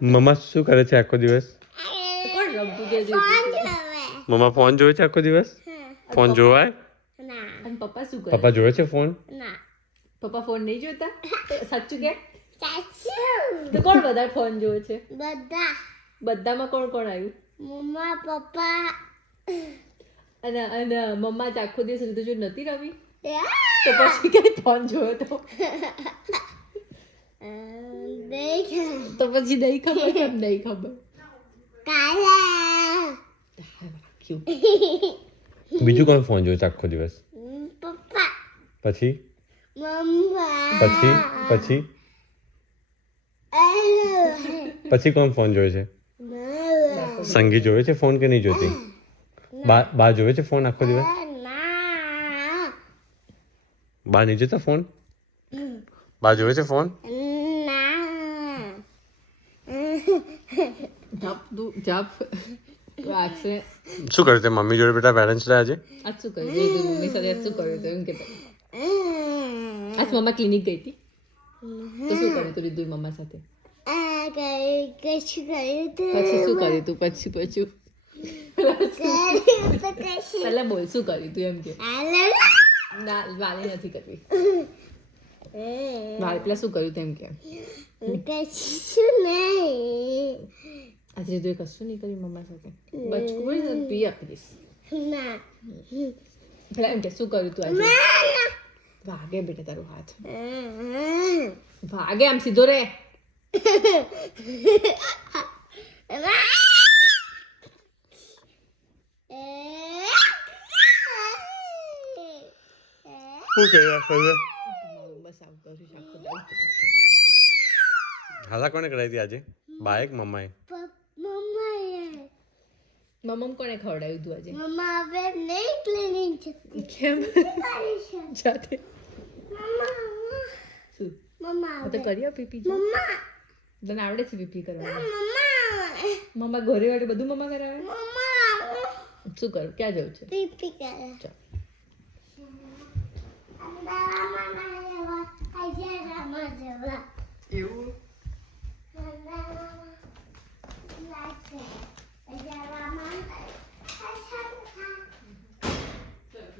મમ્મા શું કરે છે આખો દિવસ? કોણ રમતું કે મમ્મા ફોન જોવે છે આખો દિવસ? ફોન જોવાય? અને પપ્પા શું કરે? પપ્પા જોવે છે ફોન? પપ્પા ફોન નહીં જોતા? સાચું કે? તો કોણ વધારે ફોન જોવે છે? બધામાં કોણ કોણ આવ્યું? મમ્મા પપ્પા અને મમ્મા જ આખો દિવસ ઋતુ જો નથી રમી તો પછી કઈ ફોન જોયો તો તો પછી નહીં ખબર કેમ નહીં ખબર બીજું કોણ ફોન જોવે છે આખો દિવસ? પપ્પા પછી મમ્મા પછી પછી પછી કોણ ફોન જોવે છે? સંગી જોવે છે ફોન કે નહીં જોતી? બા જોવે છે ફોન આખો દિવસ? બા નહીં જોતા ફોન? બા જોવે છે ફોન? જાપ વાગશે શું કર્યું તે મમ્મી જોડે બેટા પેરેન્ટ્સ ડે આજે? આજ શું કર્યું મમ્મી સાથે આજ શું કર્યું એમ કે આજ મમ્મા ક્લિનિક ગઈ હતી તો શું કર્યું તું રીધુ મમ્મા સાથે? પછી શું કર્યું તું? પછી પહેલા બોલ શું કર્યું તું એમ કે ના વાલી નથી કરવી વાલ પેલા શું કર્યું તેમ કે આજે રીધુએ કશું નહીં કર્યું મમ્મા સાથે બચકું પી આપીશ પેલા એમ કે શું કર્યું તું આજે? વાગે બેટા તારું હાથ વાગે આમ સીધો રે શું કર્યા સર? બસ આવું કરું આખો હાલા કોને કરાવી હતી આજે? બાએ કે મમ્માએ? મમ્મ કોને ખવડાવ્યું તું આજે? મમ્મા હવે નહીં ક્લિનિક જતી કેમ જાતે શું મમ્મા તો કરી આપ પીપી મમ્મા તને આવડે છે પીપી કરવાનું? મમ્મા મમ્મા ઘરે વાળે બધું મમ્મા કરાવે મમ્મા શું કરું ક્યાં જવું છે? પીપી કરે ચાલ મમ્મા જવા આજે રામા જવા